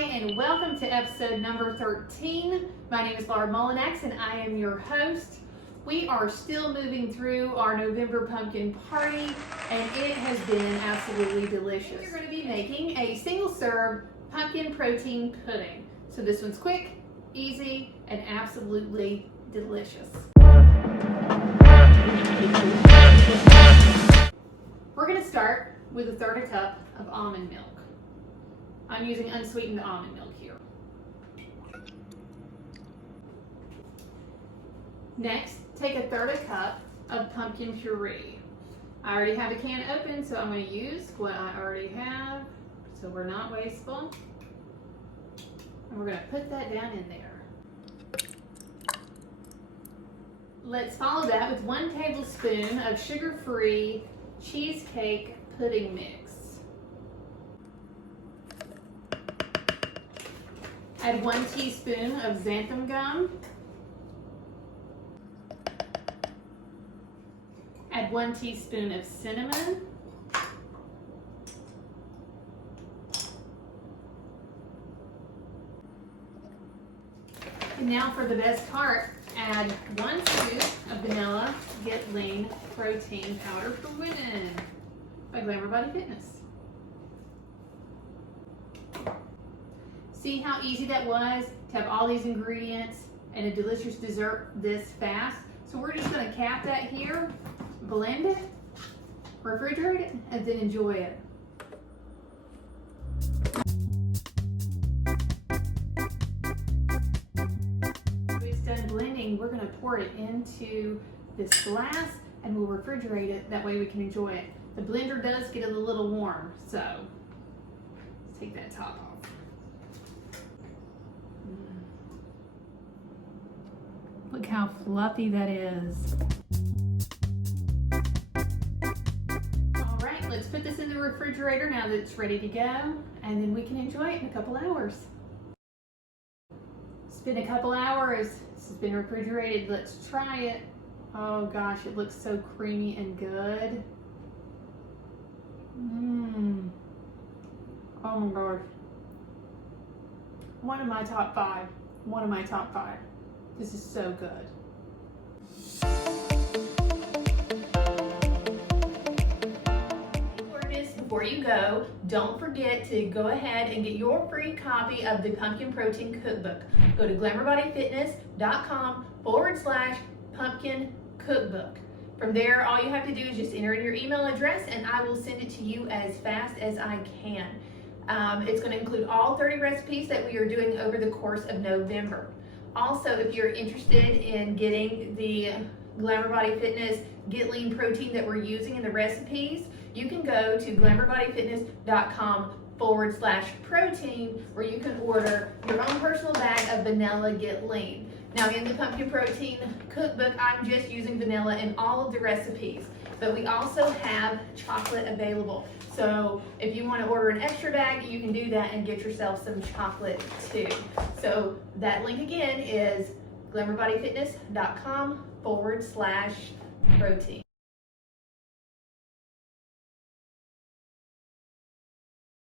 and welcome to episode number 13. My name is Laura Mullinax and I am your host. We are still moving through our November pumpkin party and it has been absolutely delicious. We're going to be making a single serve pumpkin protein pudding. So this one's quick, easy, and absolutely delicious. We're going to start with a third cup of almond milk. I'm using unsweetened almond milk here. Next, take a third cup of pumpkin puree. I already have a can open, so I'm going to use what I already have, so we're not wasteful. And we're going to put that down in there. Let's follow that with 1 tablespoon of sugar-free cheesecake pudding mix. Add 1 teaspoon of xanthan gum. Add 1 teaspoon of cinnamon. And now for the best part, add 1 scoop of vanilla Get Lean protein powder for women by Glamour Body Fitness. See how easy that was to have all these ingredients and a delicious dessert this fast? So we're just going to cap that here, blend it, refrigerate it, and then enjoy it. When it's done blending, we're going to pour it into this glass and we'll refrigerate it. That way we can enjoy it. The blender does get a little warm, so let's take that top off. Look how fluffy that is. All right, let's put this in the refrigerator now that it's ready to go, and then we can enjoy it in a couple hours. It's been a couple hours. This has been refrigerated. Let's try it. Oh gosh, it looks so creamy and good. Oh my gosh. One of my top 5. One of my top 5. This is so good. Before you go, don't forget to go ahead and get your free copy of the Pumpkin Protein Cookbook. Go to glamourbodyfitness.com/pumpkin cookbook. From there, all you have to do is just enter in your email address and I will send it to you as fast as I can. It's going to include all 30 recipes that we are doing over the course of November. Also, if you're interested in getting the Glamour Body Fitness Get Lean protein that we're using in the recipes, you can go to glamourbodyfitness.com/protein where you can order your own personal bag of vanilla Get Lean. Now in the Pumpkin Protein Cookbook, I'm just using vanilla in all of the recipes, but we also have chocolate available. So if you want to order an extra bag, you can do that and get yourself some chocolate too. So that link again is glamourbodyfitness.com/protein.